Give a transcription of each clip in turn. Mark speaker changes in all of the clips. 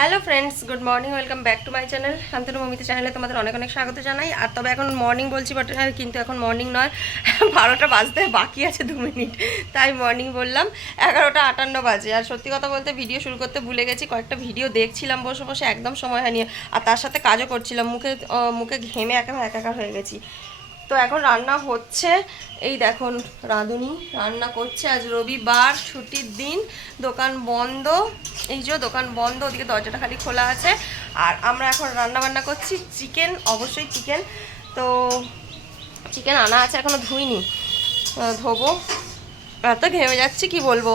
Speaker 1: Hello friends good morning welcome back to my channel Shantanu Momita চ্যানেলে তোমাদের অনেক অনেক স্বাগত জানাই। আর তবে এখন মর্নিং বলছি বাট কিন্তু এখন মর্নিং নয়। বারোটা বাজতে বাকি আছে দু মিনিট। তাই মর্নিং বললাম, এগারোটা আটান্ন বাজে। আর সত্যি কথা বলতে ভিডিও শুরু করতে ভুলে গেছি, কয়েকটা ভিডিও দেখছিলাম, বসে বসে একদম সময় হয়নি। আর তার সাথে কাজও করছিলাম, মুখে মুখে ঘেমে একেবারে একাকার হয়ে গেছি। তো এখন রান্না হচ্ছে। এই দেখুন রাঁধুনি রান্না করছে আজ রবিবার, ছুটির দিন, দোকান বন্ধ। এই যে দোকান বন্ধ, ওদিকে দরজাটা খালি খোলা আছে। আর আমরা এখন রান্না বান্না করছি চিকেন, অবশ্যই চিকেন। তো চিকেন আনা আছে, এখনও ধুইনি। ধোবো। এত ঘেমে যাচ্ছি, কি বলব?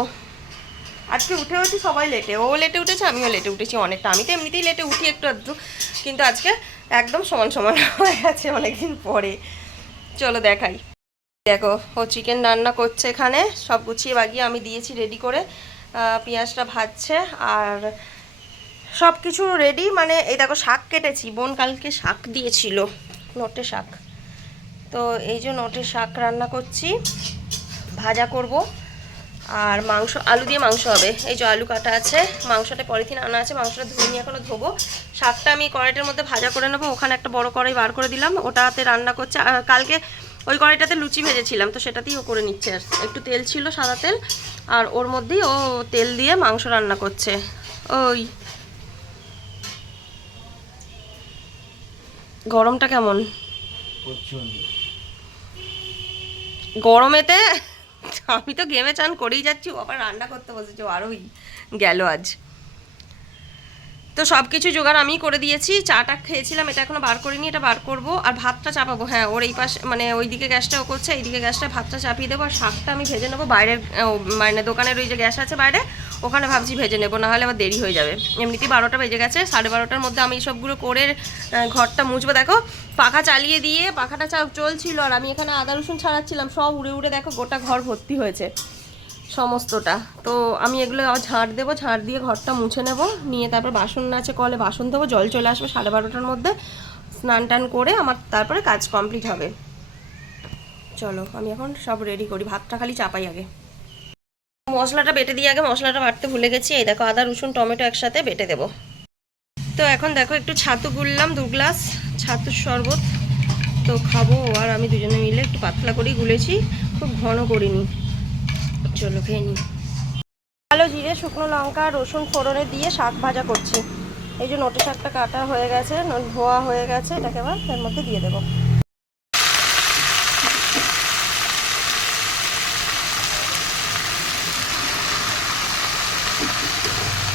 Speaker 1: আজকে উঠে উঠি সবাই লেটে। ও লেটে উঠেছে, আমিও লেটে উঠেছি অনেকটা। আমি তো এমনিতেই লেটে উঠি একটু আধটু। কিন্তু আজকে একদম সমান সমান হয়ে গেছে অনেকদিন পরে। চলো দেখাই। দেখো, ও চিকেন রান্না করছে এখানে। সব গুছিয়ে বাগিয়ে আমি দিয়েছি রেডি করে। পেঁয়াজটা ভাজছে আর সব কিছু রেডি মানে এই দেখো, শাক কেটেছি। বোন কালকে শাক দিয়েছিল, নটে শাক। তো এই যে নটে শাক রান্না করছি। ভাজা করব। আর মাংস আলু দিয়ে মাংস হবে। এই যে আলু কাটা আছে মাংসটা পলিথিন আনা আছে মাংসটা ধুয়ে নিয়ে এখনও ধোবো। শাকটা আমি কড়াইটার মধ্যে ভাজা করে নেব ওখানে একটা বড় কড়াই বার করে দিলাম। ওটাতে রান্না করছে কালকে ওই কড়াইটাতে লুচি ভেজেছিলাম তো সেটাতেই ও করে নিচ্ছে আর একটু তেল ছিল সাদা তেল আর ওর মধ্যেই ও তেল দিয়ে মাংস রান্না করছে। ওই। গরমটা কেমন? গরমেতে আমি তো গেমে চান করেই যাচ্ছি। ও আবার রান্না করতে বসেছে আরোই গেল আজ। তো সব কিছু জোগাড় আমি করে দিয়েছি। চাটা খেয়েছিলাম, এটা এখনও বার করিনি, এটা বার করব। আর ভাতটা চাপাবো। হ্যাঁ ওর এই পাশে মানে ওইদিকে গ্যাসটা ও করছে, এইদিকে গ্যাসটা, ভাতটা চাপিয়ে দেবো। আর শাকটা আমি ভেজে নেব বাইরের মানে দোকানের ওই যে গ্যাস আছে বাইরে, ওখানে ভাবছি ভেজে নেব, নাহলে আবার দেরি হয়ে যাবে। এমনিতেই বারোটা বেজে গেছে, সাড়ে বারোটার মধ্যে আমি সবগুলো করে ঘরটা মুছবো। দেখো, পাখা চালিয়ে দিয়ে, পাখাটা চলছিল, আর আমি এখানে আদা রসুন ছাড়াচ্ছিলাম, সব উড়ে উড়ে দেখো গোটা ঘর ভর্তি হয়েছে। সমস্তটা। তো আমি এগুলো ঝাঁট দেবো ঝাঁট দিয়ে ঘরটা মুছে নেব, নিয়ে তারপর বাসন আছে কলে বাসন দেবো জল চলে আসবে সাড়ে বারোটার মধ্যে। স্নান টান করে আমার তারপরে কাজ কমপ্লিট হবে। চলো, আমি এখন সব রেডি করি, ভাতটা খালি চাপাই আগে। মশলাটা বেটে দিয়ে আগে মশলাটা বাটতে ভুলে গেছি। এই দেখো, আদা, রসুন, টমেটো একসাথে বেটে দেবো। তো এখন দেখো, একটু ছাতু গুললাম দু গ্লাস, ছাতুর শরবত। তো খাব, আর আমি দুজনে মিলে একটু পাতলা করেই গুলেছি, খুব ঘন করিনি। চলো, খেয়ে নিই কালো জিরে, শুকনো লঙ্কা, রসুন ফোড়নে দিয়ে শাক ভাজা করছি। এই যে নোটে শাকটা কাটা হয়ে গেছে ধোয়া হয়ে গেছে, এটাকে আবার এর মধ্যে দিয়ে দেবো।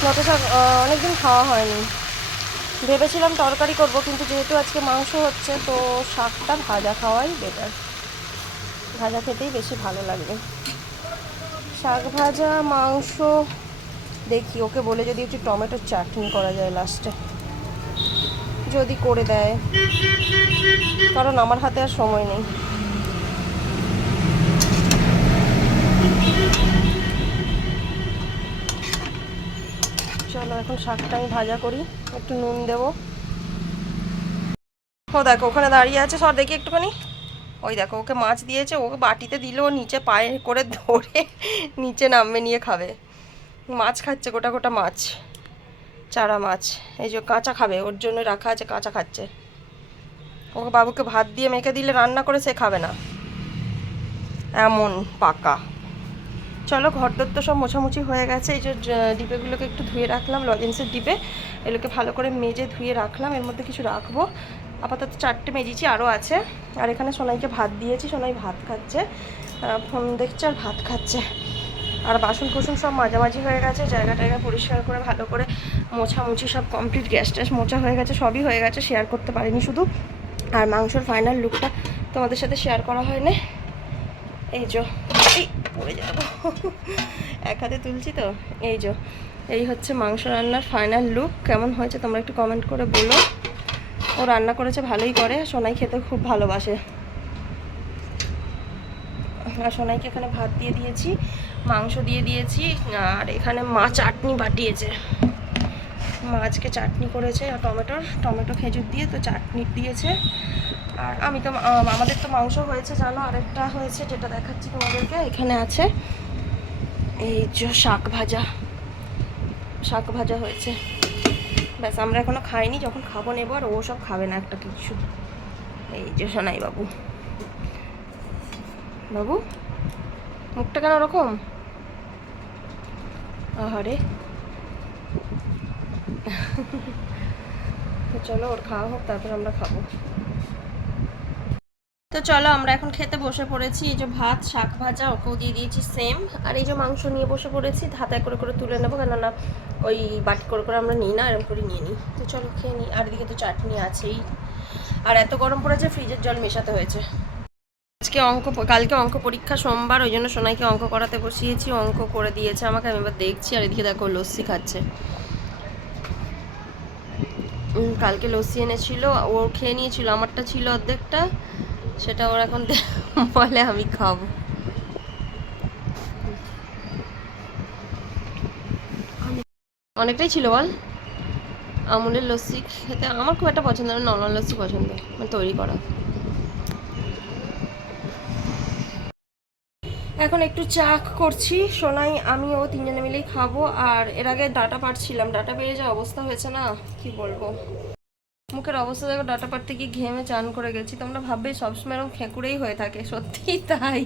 Speaker 1: নোটে শাক অনেকদিন খাওয়া হয়নি। ভেবেছিলাম তরকারি করব, কিন্তু যেহেতু আজকে মাংস হচ্ছে, তো শাকটা ভাজা খাওয়াই বেটার ভাজা খেতেই বেশি ভালো লাগবে। শাক ভাজা, মাংস, দেখি, ওকে বলে যদি একটু টমেটোর চাটনি করা যায় লাস্টে যদি করে দেয়। কারণ আমার হাতে আর সময় নেই। চলো, এখন শাকটা আমি ভাজা করি। একটু নুন দেবো। ও, দেখো, ওখানে দাঁড়িয়ে আছে। সর, দেখি একটুখানি। ওই দেখো, ওকে মাছ দিয়েছে ওকে বাটিতে দিলে, নিচে পায়ে করে ধরে নিচে নামবে নিয়ে খাবে। মাছ খাচ্ছে, গোটা গোটা মাছ, চারা মাছ। এই যে কাঁচা খাবে, ওর জন্য রাখা আছে, কাঁচা খাচ্ছে। ওকে বাবুকে ভাত দিয়ে মেখে দিলে রান্না করে, সে খাবে না। এমন পাকা। চলো, ঘর দর তো সব মোছামুছি হয়ে গেছে। এই যে ডিবেগুলোকে একটু ধুয়ে রাখলাম, লজেন্সের ডিবে এগুলোকে ভালো করে মেজে ধুয়ে রাখলাম, এর মধ্যে কিছু রাখব। আপাতত চারটে মেজেছি আরও আছে। আর এখানে সোনাইকে ভাত দিয়েছি, সোনাই ভাত খাচ্ছে। ফোন দেখছে আর ভাত খাচ্ছে। আর বাসন কুসন সব মাঝামাঝি হয়ে গেছে, জায়গা টায়গা পরিষ্কার করে, ভালো করে মোছামুছি সব কমপ্লিট গ্যাস ট্যাস মোছা হয়ে গেছে, সবই হয়ে গেছে শেয়ার করতে পারিনি শুধু। আর মাংসর ফাইনাল লুকটা তোমাদের সাথে শেয়ার করা হয়নি। এই যো, এই, পড়ে যাব। এক হাতে তুলছি তো, এই যো। এই হচ্ছে মাংস রান্নার ফাইনাল লুক কেমন হয়েছে তোমরা একটু কমেন্ট করে বলো। ও রান্না করেছে, ভালোই করে। সোনাই খেতে খুব ভালোবাসে। আর সোনাইকে এখানে ভাত দিয়ে দিয়েছি, মাংস দিয়ে দিয়েছি, আর এখানে মা চাটনি বাটিয়েছে। মাছকে চাটনি করেছে, আর টমেটোর টমেটো খেজুর দিয়ে তো চাটনি দিয়েছে। আর আমি তো আমাদের তো মাংস হয়েছে, জানো? আরেকটা হয়েছে যেটা দেখাচ্ছি তোমাদেরকে, এখানে আছে। এই যে শাক ভাজা শাক ভাজা হয়েছে। ব্যাস, আমরা এখনও খাইনি, যখন খাব নেব, আর ও সব খাবে না একটা কিছু। এই যে সোনাই বাবু বাবু মুখটা কেন ওরকম? আহারে। চলো, ওর খাওয়া হোক, তারপর আমরা খাব। তো চলো আমরা এখন খেতে বসে পড়েছি। এই যে ভাত, শাক ভাজা, ওকেও দিয়ে দিয়েছি সেম আর এই যে মাংস নিয়ে বসে পড়েছি হাতায় করে করে তুলে নেব। কেননা ওই বাটি করে করে আমরা নিই না, এরকম করে নিয়ে নিই। তো চলো খেয়ে নিই। আর এদিকে তো চাটনি আছেই। আর এত গরম পড়েছে, ফ্রিজের জল মেশাতে হয়েছে। আজকে অঙ্ক কালকে অঙ্ক পরীক্ষা সোমবার, ওই জন্য সোনাইকে অঙ্ক করাতে বসিয়েছি। অঙ্ক করে দিয়েছে আমাকে, আমি এবার দেখছি। আর এদিকে দেখো, লস্যি খাচ্ছে। কালকে লস্যি এনেছিল, ও খেয়ে নিয়েছিল, আমারটা ছিল অর্ধেকটা। সেটা ওর এখন বলে আমি খাব। অনেকটাই ছিল বল। আমুলের লস্যি খেতে আমার খুব একটা পছন্দ না, নর্মাল লস্যি পছন্দ। মানে তৈরি করা। এখন একটু চা করছি। সোনাই, আমি ও তিনজনে মিলেই খাব। আর এর আগে ডাটা পাড়ছিলাম। ডাটা পেয়ে যা অবস্থা হয়েছে না, কি বলব। মুখের অবস্থা দেখো, ডাটা পাড়তে গিয়ে ঘেমে চান করে গেছি। তোমরা ভাববে সবসময় এরকম খেঁকুড়েই হয়ে থাকে সত্যি তাই।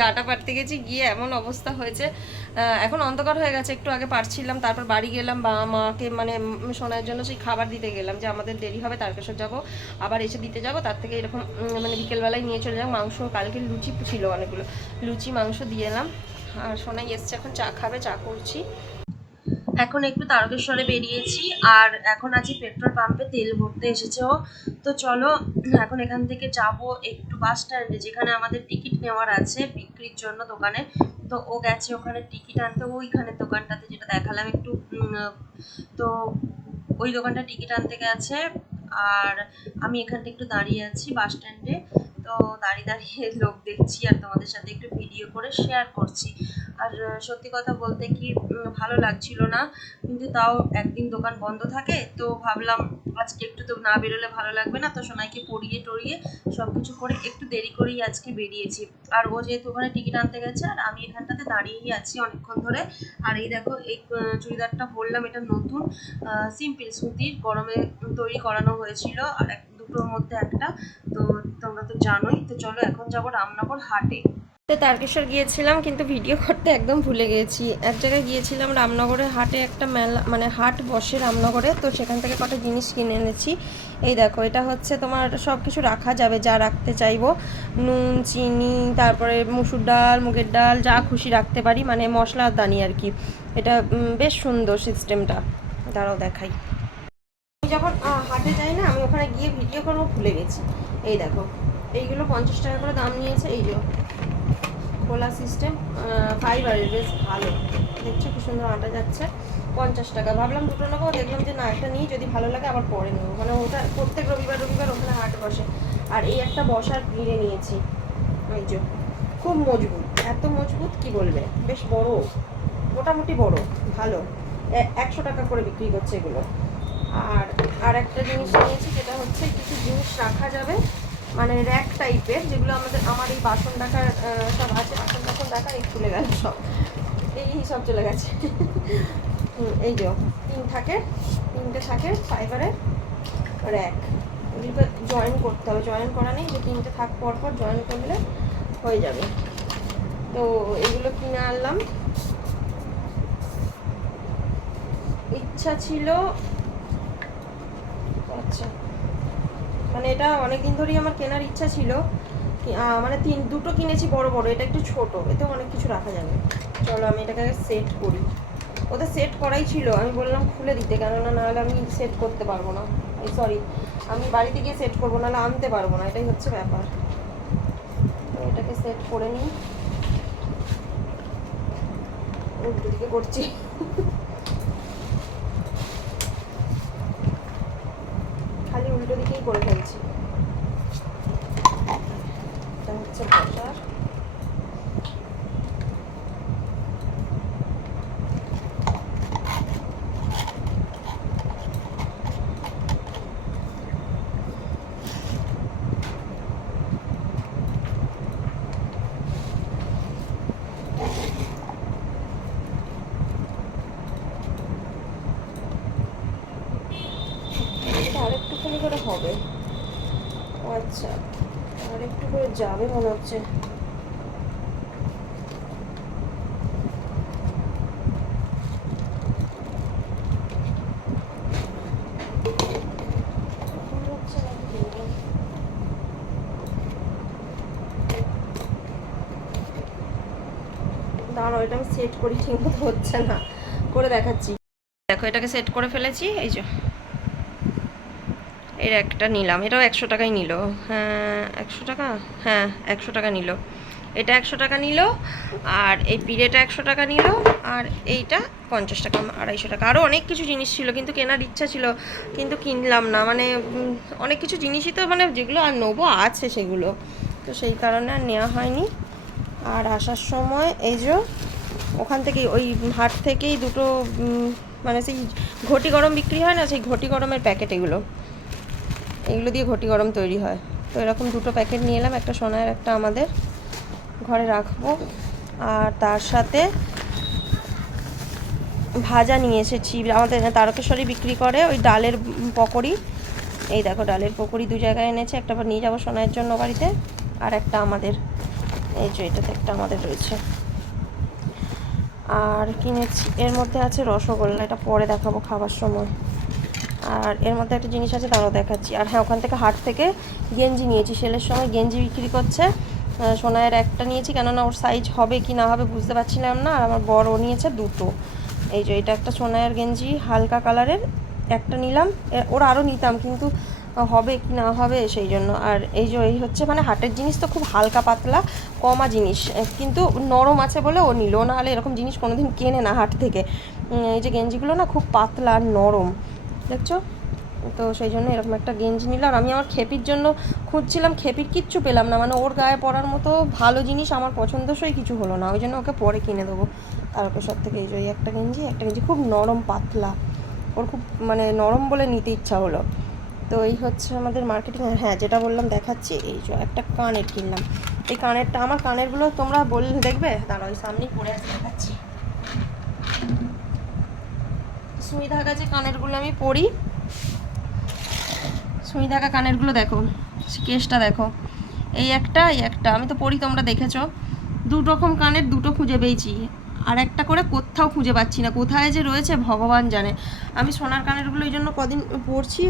Speaker 1: ডাটা পাড়তে গেছি গিয়ে এমন অবস্থা হয়েছে এখন অন্ধকার হয়ে গেছে, একটু আগে পারছিলাম, তারপর বাড়ি গেলাম বা মাকে মানে শোনার জন্য সেই খাবার দিতে গেলাম, যে আমাদের দেরি হবে তারকেশ্বর যাব, আবার এসে দিতে যাব, তার থেকে এরকম মানে বিকেলবেলায় নিয়ে চলে যাব, মাংস, কালকে লুচি ছিল অনেকগুলো, লুচি, মাংস দিয়ে এলাম, আর সোনাই এসছে, এখন চা খাবে, চা করছি। এখন একটু তারকেশ্বরে বেরিয়েছি, আর এখন আছি পেট্রোল পাম্পে, তেল ভরতে এসেছে ও। তো চলো, এখন এখান থেকে যাব একটু বাস স্ট্যান্ডে, যেখানে আমাদের টিকিট নেওয়ার আছে বিক্রির জন্য দোকানে। তো ও গেছে ওখানে টিকিট আনতে ওইখানে দোকানটাতে যেটা দেখালাম একটু তো ওই দোকানটা টিকিট আনতে গেছে। আর আমি এখানটা একটু দাঁড়িয়ে আছি বাস স্ট্যান্ডে। তো দাঁড়িয়ে দাঁড়িয়ে লোক দেখছি আর তোমাদের সাথে একটু ভিডিও করে শেয়ার করছি। আর সত্যি কথা বলতে কি ভালো লাগছিল না, কিন্তু তাও একদিন দোকান বন্ধ থাকে, তো ভাবলাম আজকে একটু তো না বেরোলে ভালো লাগবে না, তো সোনাইকে পড়িয়ে টরিয়ে সব কিছু করে একটু দেরি করেই আজকে বেরিয়েছি। আর ও যেহেতু ওখানে টিকিট আনতে গেছে, আর আমি এখানটাতে দাঁড়িয়েই আছি অনেকক্ষণ ধরে। আর এই দেখো, এই চুড়িদারটা পরলাম এটা নতুন সিম্পল সুতির, গরমে তৈরি করানো হয়েছিল, আর এক, দুটোর মধ্যে একটা, তো তোমরা তো জানোই, তো চলো এখন যাব রামনগর হাটে। তো তারকেশ্বর গিয়েছিলাম, কিন্তু ভিডিও করতে একদম ভুলে গিয়েছি এক জায়গায় গিয়েছিলাম রামনগরের হাটে একটা মেলা মানে হাট বসে রামনগরে, তো সেখান থেকে কটা জিনিস কিনে এনেছি। এই দেখো, এটা হচ্ছে তোমার সব কিছু রাখা যাবে, যা রাখতে চাইব। নুন, চিনি, তারপরে মুসুর ডাল, মুগের ডাল, যা খুশি রাখতে পারি মানে মশলার দানি আর কি। এটা বেশ সুন্দর সিস্টেমটা। দাঁড়াও দেখাই। আমি যখন হাটে যাই না, আমি ওখানে গিয়ে ভিডিও করব, ভুলে গেছি। এই দেখো, এইগুলো পঞ্চাশ টাকা করে দাম নিয়েছে, এই যে। খোলা সিস্টেম ফাইবারের বেশ ভালো। দেখছ কি সুন্দর আটা যাচ্ছে। পঞ্চাশ টাকা। ভাবলাম দুটো নেব, দেখলাম যে না, একটা নিই যদি ভালো লাগে আবার পরে নেব। মানে ওটা প্রত্যেক রবিবার রবিবার ওখানে হাট বসে। আর এই একটা বসার ভিড়ে নিয়েছি। এই যে, খুব মজবুত। এত মজবুত কি বলবে? বেশ বড়। মোটামুটি বড়। ভালো। একশো টাকা করে বিক্রি করছে এগুলো। আর আর একটা জিনিস নিয়েছি, যেটা হচ্ছে কিছু জিনিস রাখা যাবে। মানে র্যাক টাইপের যেগুলো আমাদের আমার এই বাসন আহ, সব আছে বাসন টাসন রাখার এই খুলে গেল সব। এই সব চলে গেছে। এই যে তিন থাকে তিনটে থাকে ফাইবারের র্যাক এগুলোকে জয়েন করতে হবে জয়েন করা নেই যে তিনটে থাক পর পর জয়েন করলে হয়ে যাবে। তো এগুলো কিনে আনলাম। ইচ্ছা ছিল আচ্ছা। মানে এটা অনেক দিন ধরেই আমার কেনার ইচ্ছা ছিল। মানে তিন, দুটো কিনেছি বড় বড়, এটা একটু ছোট, এতেও অনেক কিছু রাখা যাবে। চলো আমি এটাকে সেট করি। ওদের সেট করাই ছিল, আমি বললাম খুলে দিতে, কেননা নাহলে আমি সেট করতে পারব না। সরি আমি বাড়িতে গিয়ে সেট করব, নাহলে আনতে পারব না, এটাই হচ্ছে ব্যাপার। এটাকে সেট করে নিই। করছি। দিকেই করে ফেলছি। এটা হচ্ছে বসার আচ্ছা আর করে যাবে মনে হচ্ছে। আমি সেট করি, ঠিক মতো হচ্ছে না। করে দেখাচ্ছি। দেখো, এটাকে সেট করে ফেলেছি, এই যে। এর একটা নিলাম। এটাও একশো টাকাই নিল। হ্যাঁ একশো টাকা? হ্যাঁ একশো টাকা নিল। এটা একশো টাকা নিল, আর এই পিড়েটা একশো টাকা নিল, আর এইটা পঞ্চাশ টাকা, আড়াইশো টাকা। আরও অনেক কিছু জিনিস ছিল, কিন্তু কেনার ইচ্ছা ছিল, কিন্তু কিনলাম না। মানে অনেক কিছু জিনিসই তো মানে যেগুলো আর নেব আছে সেগুলো। তো সেই কারণে আর নেওয়া হয়নি। আর আসার সময় এই যে, ওখান থেকেই ওই হাট থেকেই দুটো মানে সেই ঘটি গরম বিক্রি হয় না, সেই ঘটি গরমের প্যাকেট এগুলো। এগুলো দিয়ে ঘটি গরম তৈরি হয়। তো এরকম দুটো প্যাকেট নিয়ে এলাম, একটা সোনার, একটা আমাদের। ঘরে রাখব। আর তার সাথে ভাজা নিয়ে এসেছি। আমাদের তারকেশ্বরী বিক্রি করে ওই ডালের পকোড়ি। এই দেখো, ডালের পকোড়ি দু জায়গায় এনেছে, একটা নিয়ে যাব সোনার জন্য বাড়িতে। আর একটা আমাদের, এই যে এটাতে একটা আমাদের রয়েছে। আর কিনেছি, এর মধ্যে আছে রসগোল্লা, এটা পরে দেখাবো খাবার সময়। আর এর মধ্যে একটা জিনিস আছে তারও দেখাচ্ছি। আর হ্যাঁ ওখান থেকে হাট থেকে গেঞ্জি নিয়েছি, সেলের সময় গেঞ্জি বিক্রি করছে। সোনায়ের একটা নিয়েছি, কেননা ওর সাইজ হবে কি না হবে বুঝতে পারছিলাম না, আর আমার বড় নিয়েছে দুটো। এই যে, এটা একটা সোনায়ের গেঞ্জি, হালকা কালারের, একটা নিলাম। ওর আরও নিতাম, কিন্তু হবে কি না হবে সেই জন্য। আর এই যে, এই হচ্ছে মানে হাটের জিনিস তো খুব হালকা পাতলা, কমা জিনিস। কিন্তু নরম আছে বলে ও নিল। না হলে এরকম জিনিস কোনোদিন কেনে না হাট থেকে। এই যে গেঞ্জিগুলো না খুব পাতলা আর নরম। দেখছ? তো সেই জন্য এরকম একটা গেঞ্জি নিলাম আর আমি আমার খেপির জন্য খুঁজছিলাম, খেপির কিচ্ছু পেলাম না। মানে ওর গায়ে পরার মতো ভালো জিনিস আমার পছন্দসই কিছু হলো না। ওই জন্য ওকে পরে কিনে দেবো। তারকেশ্বর থেকে এই যে একটা গেঞ্জি একটা গেঞ্জি খুব নরম, পাতলা। ওর খুব মানে নরম বলে নিতে ইচ্ছা হলো। তো এই হচ্ছে আমাদের মার্কেটিং হ্যাঁ যেটা বললাম দেখাচ্ছি। এই যে একটা কানের কিনলাম। এই কানেরটা, আমার কানেরগুলো তোমরা বল দেখবে? দাঁড়াও ওই সামনেই পরে দেখাচ্ছি। সুই কাছে কানেরগুলো আমি পরি সুই ধাগা কানেরগুলো দেখো কেসটা দেখো। এই একটা এই একটা, আমি তো পরি তোমরা দেখেছ। দু রকম কানের, দুটো খুঁজে পেয়েছি। আর একটা করে কোথাও খুঁজে পাচ্ছি না, কোথায় যে রয়েছে ভগবান জানে। আমি সোনার কানেরগুলো এই জন্য কদিন পরছি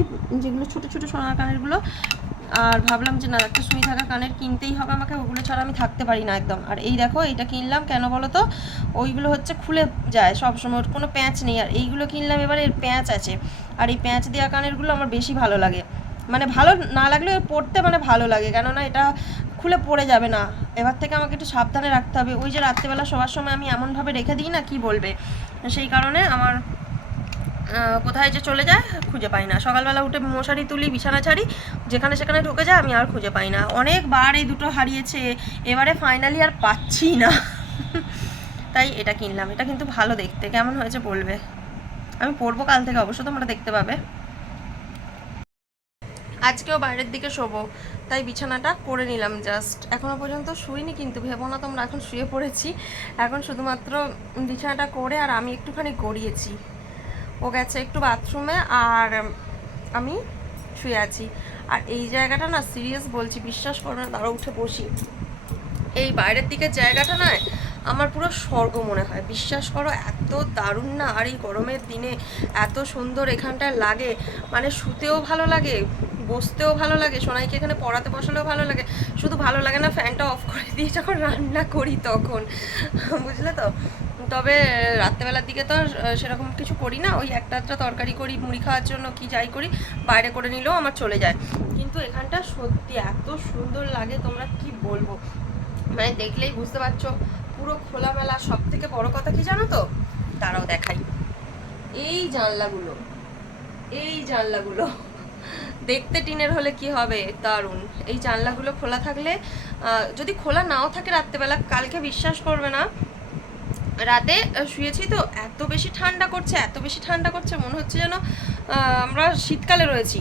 Speaker 1: যেগুলো ছোট ছোট সোনার কানেরগুলো আর ভাবলাম যে না, একটা সুই থাকা কানের কিনতেই হবে আমাকে, ওগুলো ছাড়া আমি থাকতে পারি না একদম। আর এই দেখো, এইটা কিনলাম, কেন বলো তো? ওইগুলো হচ্ছে খুলে যায় সব সময় ওর কোনো প্যাঁচ নেই। আর এইগুলো কিনলাম, এবার এর প্যাঁচ আছে। আর এই প্যাঁচ দেওয়া কানেরগুলো আমার বেশি ভালো লাগে। মানে ভালো না লাগলে পড়তে মানে ভালো লাগে, কেননা এটা খুলে পড়ে যাবে না। এবার থেকে আমাকে একটু সাবধানে রাখতে হবে। ওই যে রাত্রেবেলা শোয়ার সময় আমি এমনভাবে রেখে দিই না, কি বলবে? সেই কারণে আমার কোথায় যে চলে যায় খুঁজে পাই না। সকালবেলা উঠে মশারি তুলি, বিছানা ছাড়ি, যেখানে সেখানে ঢুকে যায় আমি আর খুঁজে পাই না। অনেকবার এই দুটো হারিয়েছে, এবারে ফাইনালি আর পাচ্ছি না। তাই এটা কিনলাম। এটা কিন্তু ভালো দেখতে। কেমন হয়েছে বলবে? আমি পরবো কাল থেকে, অবশ্য তোমরা দেখতে পাবে। আজকেও বাইরের দিকে শোবো, তাই বিছানাটা করে নিলাম জাস্ট এখনও পর্যন্ত শুইনি কিন্তু, ভেবো না তোমরা, এখন শুয়ে পড়েছি। এখন শুধুমাত্র বিছানাটা করে আর আমি একটুখানি গড়িয়েছি। ও গেছে একটু বাথরুমে আর আমি শুয়ে আছি। আর এই জায়গাটা না সিরিয়াস বলছি, বিশ্বাস করো না তারা উঠে বসি। এই বাইরের দিকের জায়গাটা না আমার পুরো স্বর্গ মনে হয়। বিশ্বাস করো, এত দারুণ না, আর এই গরমের দিনে এত সুন্দর এখানটায় লাগে। মানে শুতেও ভালো লাগে, বসতেও ভালো লাগে, সোনাইকে এখানে পড়াতে বসালেও ভালো লাগে। শুধু ভালো লাগে না ফ্যানটা অফ করে দিয়ে যখন রান্না করি তখন। বুঝলে তো? তবে রাত্রেবেলার দিকে তো সেরকম কিছু করি না। ওই একটা একটা তরকারি করি, মুড়ি খাওয়ার জন্য কি যাই করি, বাইরে করে নিলেও আমার চলে যায়। কিন্তু এখানটা সত্যি এত সুন্দর লাগে, তোমরা কি বলব? মানে দেখলেই বুঝতে পারছ, পুরো খোলামেলা। সব থেকে বড় কথা কি জানো তো? তারাও দেখাই। এই জানলাগুলো এই জানলাগুলো। দেখতে টিনের হলে কি হবে? দারুণ। এই জানলাগুলো খোলা থাকলে যদি খোলা নাও থাকে রাত্রেবেলা, কালকে বিশ্বাস করবে না। রাতে শুয়েছি তো, এত বেশি ঠান্ডা করছে, এত বেশি ঠান্ডা করছে, মনে হচ্ছে যেন আমরা শীতকালে রয়েছি।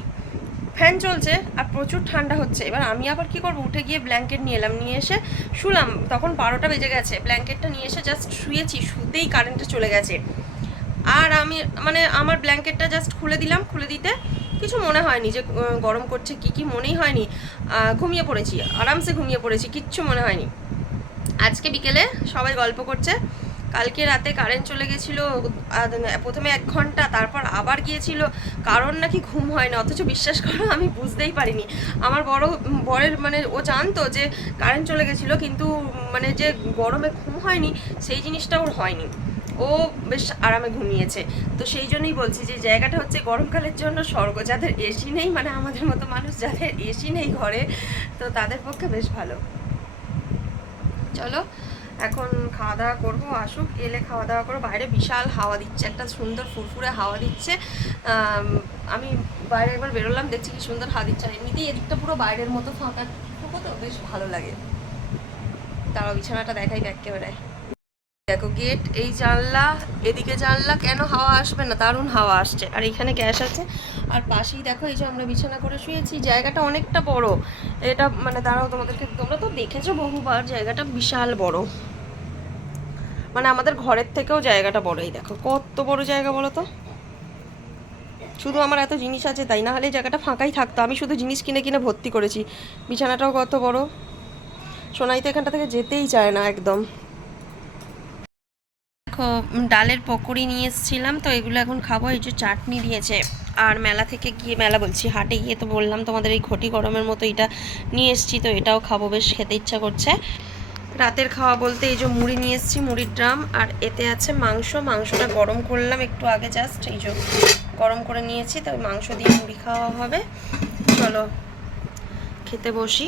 Speaker 1: ফ্যান চলছে আর প্রচুর ঠান্ডা হচ্ছে। এবার আমি আবার কি করব? উঠে গিয়ে ব্ল্যাঙ্কেট নিয়ে এলাম, নিয়ে এসে শুলাম। তখন বারোটা বেজে গেছে। ব্ল্যাঙ্কেটটা নিয়ে এসে জাস্ট শুয়েছি, শুতেই কারেন্টটা চলে গেছে। আর আমি মানে আমার ব্ল্যাঙ্কেটটা জাস্ট খুলে দিলাম। খুলে দিতে কিছু মনে হয়নি যে গরম করছে কি কি মনেই হয়নি। ঘুমিয়ে পড়েছি, আরামসে ঘুমিয়ে পড়েছি, কিচ্ছু মনে হয়নি। আজকে বিকেলে সবাই গল্প করছে। কালকে রাতে কারেন্ট চলে গেছিল প্রথমে এক ঘণ্টা, তারপর আবার গিয়েছিল। কারণ নাকি ঘুম হয় না, অথচ বিশ্বাস করো, আমি বুঝতেই পারিনি। আমার বড়, বরের মানে ও জানতো যে কারেন্ট চলে গেছিল, কিন্তু মানে যে গরমে ঘুম হয়নি, সেই জিনিসটা ওর হয়নি। ও বেশ আরামে ঘুমিয়েছে। তো সেই জন্যই বলছি যে, জায়গাটা হচ্ছে গরমকালের জন্য স্বর্গ। যাদের এসি নেই মানে আমাদের মতো মানুষ যাদের এসি নেই ঘরে, তো তাদের পক্ষে বেশ ভালো। চলো এখন খাওয়া দাওয়া করব, আসুক, এলে খাওয়া দাওয়া করব বাইরে বিশাল হাওয়া দিচ্ছে, একটা সুন্দর ফুরফুরে হাওয়া দিচ্ছে। আমি বাইরে একবার বেরোলাম, দেখছি কি সুন্দর হাওয়া দিচ্ছে। আর এমনিতেই এদিকটা পুরো বাইরের মতো ফাঁকা। ফাঁকা তো, বেশ ভালো লাগে। তারাও বিছানাটা দেখাই ক্যামেরায় দেখো গেট এই জানলা, এদিকে জানলা, কেন হাওয়া আসবে না? দারুণ হাওয়া আসছে। আর এখানে গ্যাস আছে। আর পাশেই দেখো, এই যে আমরা বিছানা করে শুয়েছি, জায়গাটা অনেকটা বড়। এটা মানে দাঁড়াও, তোমাদেরকে, তোমরা তো দেখেছ বহুবার, জায়গাটা বিশাল বড়। মানে আমাদের ঘরের থেকেও জায়গাটা বড় এই দেখো। কত বড় জায়গা বলো তো? শুধু আমার এত জিনিস আছে, তাই না হলে জায়গাটা ফাঁকাই থাকতো। আমি শুধু জিনিস কিনে কিনে ভর্তি করেছি। বিছানাটাও কত বড়। সোনাই তো এখানটা থেকে যেতেই চায় না একদম। দেখো ডালের পকোড়ি নিয়ে এসেছিলাম, তো এগুলো এখন খাব। এই যে চাটনি দিয়েছে। আর মেলা থেকে গিয়ে, মেলা বলছি, হাটে গিয়ে তো বললাম তোমাদের এই ঘটি গরমের মতো এটা নিয়ে এসেছি, তো এটাও খাব, বেশ খেতে ইচ্ছা করছে। রাতের খাওয়া বলতে এই যে মুড়ি নিয়ে এসেছি, মুড়ির ড্রাম, আর এতে আছে মাংস। মাংসটা গরম করলাম একটু আগে জাস্ট এই যে গরম করে নিয়েছি, তো মাংস দিয়ে মুড়ি খাওয়া হবে। চলো, খেতে বসি।